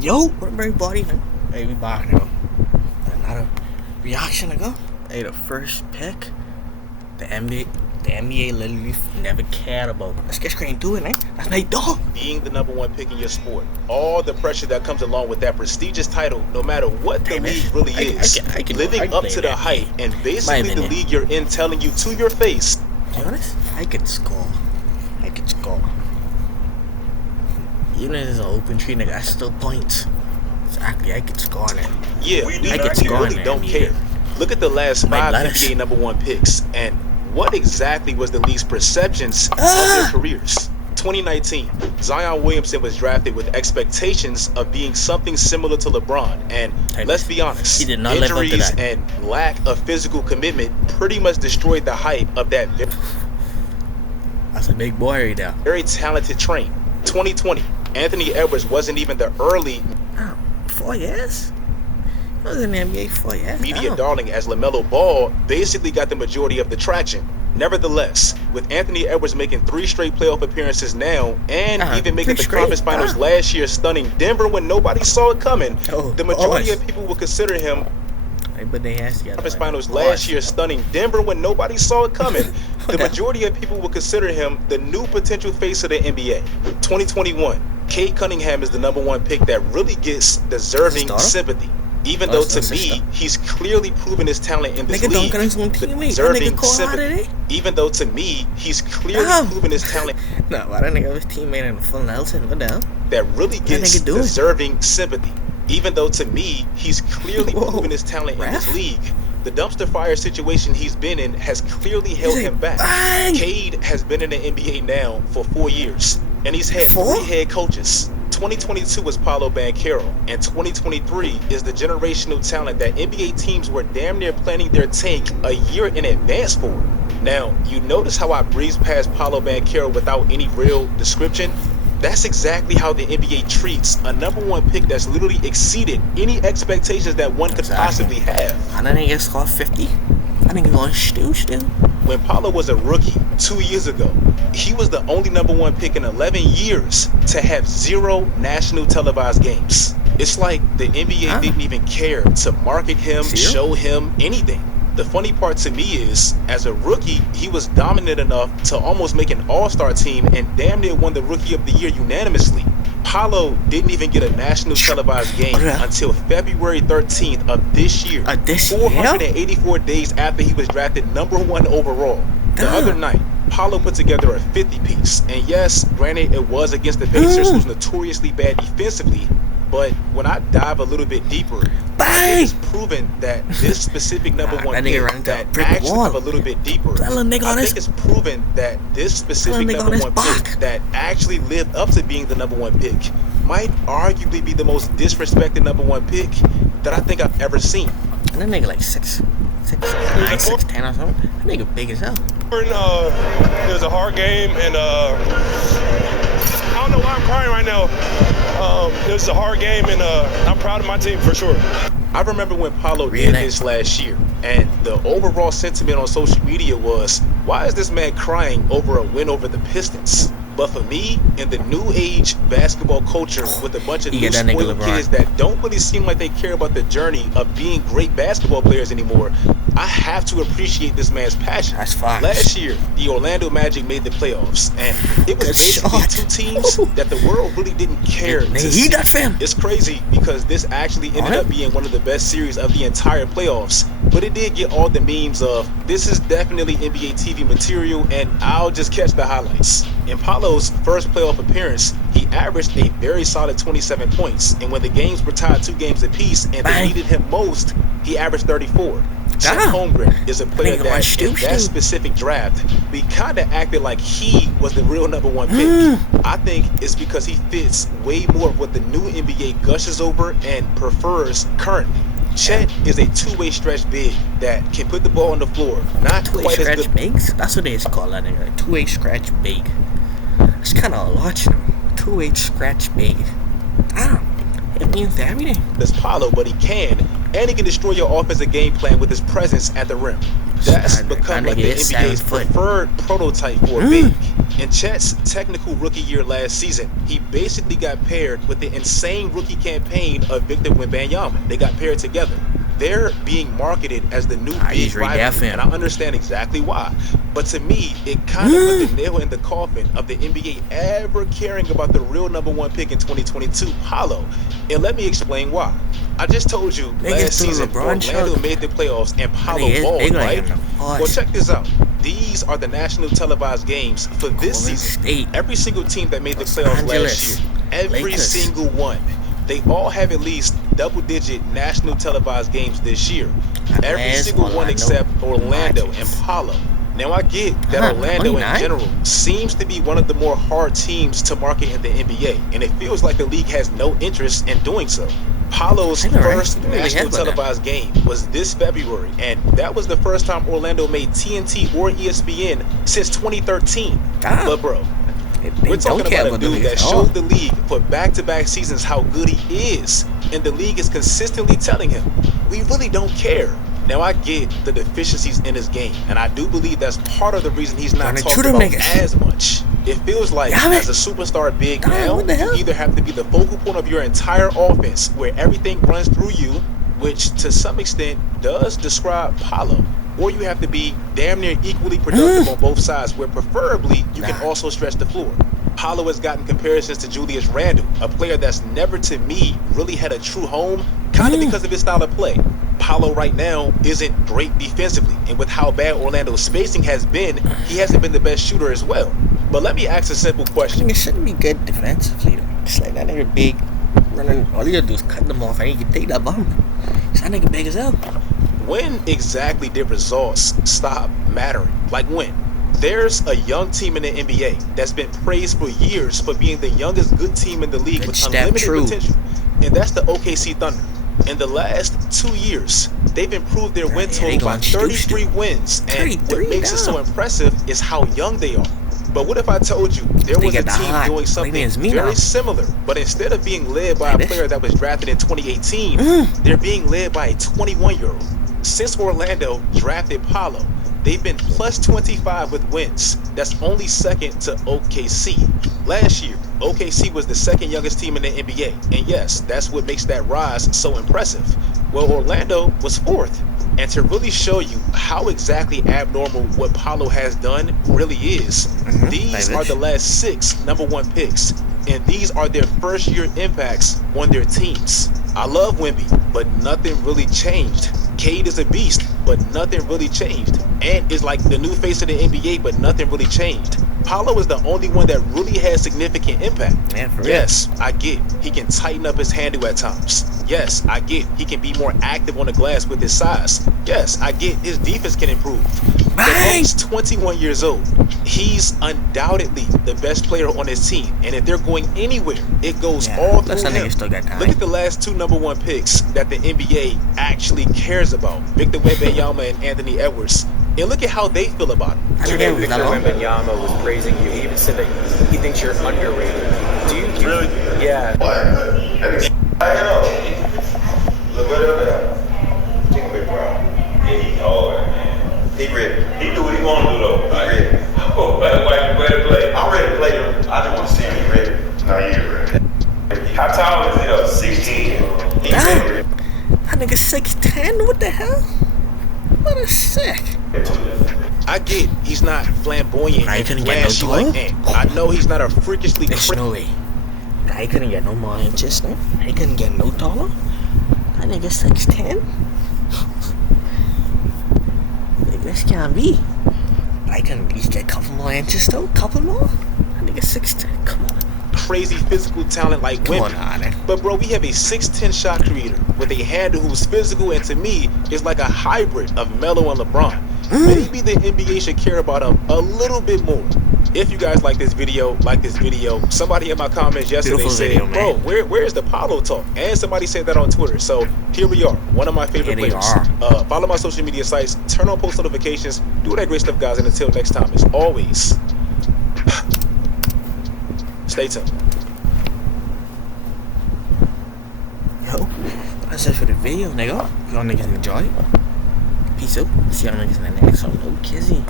Yo, everybody, hey, we back now. Another reaction ago. Hey, the first pick, the NBA literally never cared about. Let's get straight into it, man. That's my dog. Being the number one pick in your sport, all the pressure that comes along with that prestigious title, no matter what the league really is, living up to the hype, and basically the league you're in telling you to your face. To be honest, I could score. Even if it's an open tree, nigga, that's still points. Exactly, I could score on it. Yeah, we really don't care. Look at the last 5 NBA number one picks, and what exactly was the league's perceptions of their careers? 2019, Zion Williamson was drafted with expectations of being something similar to LeBron, and let's be honest, injuries and lack of physical commitment pretty much destroyed the hype of that that's a big boy right there. Very talented train. 2020, Anthony Edwards wasn't even the early 4 years? I was in the NBA 4 years. Media darling as LaMelo Ball basically got the majority of the traction. Nevertheless, with Anthony Edwards making 3 straight playoff appearances now, and even making the conference finals last year, stunning Denver when nobody saw it coming, the majority of people will consider him but they asked you conference finals last year, stunning Denver when nobody saw it coming. The majority of people will consider him the new potential face of the NBA. 2021, Cade Cunningham is the number one pick that really gets deserving sympathy. Even though to me, he's clearly proven his talent in this league. Deserving sympathy. Even though to me, he's clearly proven his talent. No, why that nigga was teammate in the full Nelson? What the hell? That really gets deserving sympathy. Even though to me, he's clearly proven his talent in this league. The dumpster fire situation he's been in has clearly held him back. Cade has been in the NBA now for 4 years, and he's had 3 head coaches. 2022 was Paolo Banchero, and 2023 is the generational talent that NBA teams were damn near planning their tank a year in advance for. Now, you notice how I breezed past Paolo Banchero without any real description? That's exactly how the NBA treats a number one pick that's literally exceeded any expectations that one could possibly have. I don't think it's called 50. I think it's going still. When Paolo was a rookie 2 years ago, he was the only number one pick in 11 years to have 0 national televised games. It's like the NBA didn't even care to market him, show him anything. The funny part to me is, as a rookie, he was dominant enough to almost make an all-star team and damn near won the Rookie of the Year unanimously. Paolo didn't even get a national televised game until February 13th of this year, 484 days after he was drafted number 1 overall. The other night, Paolo put together a 50-piece, and yes, granted it was against the Pacers, who's notoriously bad defensively, but when I dive a little bit deeper, I think it's proven that this specific number one pick that actually dive a little bit deeper, I think it's proven that this specific number one pick that actually lived up to being the number one pick might arguably be the most disrespected number one pick that I think I've ever seen. And that nigga like 6'10" or something. That nigga big as hell. It was a hard game, and I don't know why I'm crying right now. It was a hard game, and I'm proud of my team for sure. I remember when Paolo did this last year, and the overall sentiment on social media was, why is this man crying over a win over the Pistons? But for me, in the new age basketball culture with a bunch of new spoiled kids that don't really seem like they care about the journey of being great basketball players anymore, I have to appreciate this man's passion. That's fine. Last year, the Orlando Magic made the playoffs, and it was basically 2 teams that the world really didn't care to see. It's crazy because this actually ended up being one of the best series of the entire playoffs, but it did get all the memes of, this is definitely NBA TV material, and I'll just catch the highlights. In Paolo's first playoff appearance, he averaged a very solid 27 points, and when the games were tied 2 games apiece and they needed him most, he averaged 34. Chet Holmgren is a player that in that specific draft, we kind of acted like he was the real number one pick. I think it's because he fits way more of what the new NBA gushes over and prefers currently. Chet is a 2-way stretch big that can put the ball on the floor. Not quite as good. Bigs? That's what they call that. Like 2-way scratch big. It's kind of a lot, you know. 2-way scratch big. Damn. Hit means to everything. This Paolo, but he can, and he can destroy your offensive game plan with his presence at the rim. That's become like the NBA's preferred prototype for a big. In Chet's technical rookie year last season, he basically got paired with the insane rookie campaign of Victor Wembanyama. They got paired together. They're being marketed as the new big rivalry, and I understand exactly why. But to me, it kind of put the nail in the coffin of the NBA ever caring about the real #1 pick in 2022, Paolo. And let me explain why. I just told you last season, Orlando made the playoffs and Paolo balled, right? Well, check this out. These are the national televised games for this season. Every single team that made the playoffs last year, every single one, they all have at least double-digit national televised games this year. Every single one except Orlando and Paolo. Now, I get that Orlando in general seems to be one of the more hard teams to market in the NBA, and it feels like the league has no interest in doing so. Paolo's first national televised game was this February, and that was the first time Orlando made TNT or ESPN since 2013. But bro, we're talking about a dude that showed the league for back-to-back seasons how good he is, and the league is consistently telling him, we really don't care. Now, I get the deficiencies in his game, and I do believe that's part of the reason he's not talked about as much. It feels like as a superstar big now, you either have to be the focal point of your entire offense where everything runs through you, which to some extent does describe Paolo, or you have to be damn near equally productive on both sides where preferably you can also stretch the floor. Paolo has gotten comparisons to Julius Randle, a player that's never to me really had a true home, kind of because of his style of play. Paolo right now isn't great defensively, and with how bad Orlando's spacing has been, he hasn't been the best shooter as well. But let me ask a simple question. I mean, it shouldn't be good defensively though. It's like that nigga big running, all you gotta do is cut them off and you can take that bump. That nigga big as hell. When exactly did results stop mattering? Like when? There's a young team in the NBA that's been praised for years for being the youngest good team in the league with unlimited potential, and that's the OKC Thunder. In the last 2 years, they've improved their win total by 33 wins, and what makes it so impressive is how young they are. But what if I told you there was a team doing something very similar, but instead of being led by a player that was drafted in 2018, they're being led by a 21-year-old. Since Orlando drafted Paolo, they've been plus 25 with wins. That's only second to OKC. Last year, OKC was the second youngest team in the NBA, and yes, that's what makes that rise so impressive. Well, Orlando was fourth. And to really show you how exactly abnormal what Paolo has done really is, these are the last 6 #1 picks, and these are their first-year impacts on their teams. I love Wemby, but nothing really changed. Cade is a beast, but nothing really changed. Ant is like the new face of the NBA, but nothing really changed. Paolo is the only one that really has significant impact. Yes, I get he can tighten up his handle at times. Yes, I get he can be more active on the glass with his size. Yes, I get his defense can improve. But he's 21 years old. He's undoubtedly the best player on his team, and if they're going anywhere, it goes all through him. Look at the last 2 #1 picks that the NBA actually cares about, Victor Wembanyama and Anthony Edwards. And look at how they feel about him. Today, Victor Wembanyama was praising you. He even said that he thinks you're underrated. Do you really? Yeah. I know. Look what up. Take a big bro. Yeah, he hard, man. He ready. He do what he want to do, though. He ready. Oh, way to play. I'm ready to play him. I just want to see him. He ready. No, you ready. How tall is he, though? 16. He ready. That nigga 6'10"? What the hell? What a sick. I get he's not flamboyant and flashy like Ant. I know he's not a freakishly There's no way. I couldn't get no more inches, no? I couldn't get no taller? That nigga 6'10"? This can't be. I couldn't at least get a couple more inches though? Couple more? That nigga 6'10". Come on. Crazy physical talent like Wemby. But bro, we have a 6'10" shot creator with a handle who's physical and to me is like a hybrid of Melo and LeBron. Maybe the NBA should care about him a little bit more. If you guys like this video, Somebody in my comments yesterday said, bro, where's the Paolo talk? And somebody said that on Twitter. So here we are, one of my favorite players. Follow my social media sites, turn on post notifications, do that great stuff, guys. And until next time, as always, stay tuned. Yo, that's it for the video, nigga. Y'all niggas enjoy it. Peace out. See y'all niggas in the next one. No kizzy.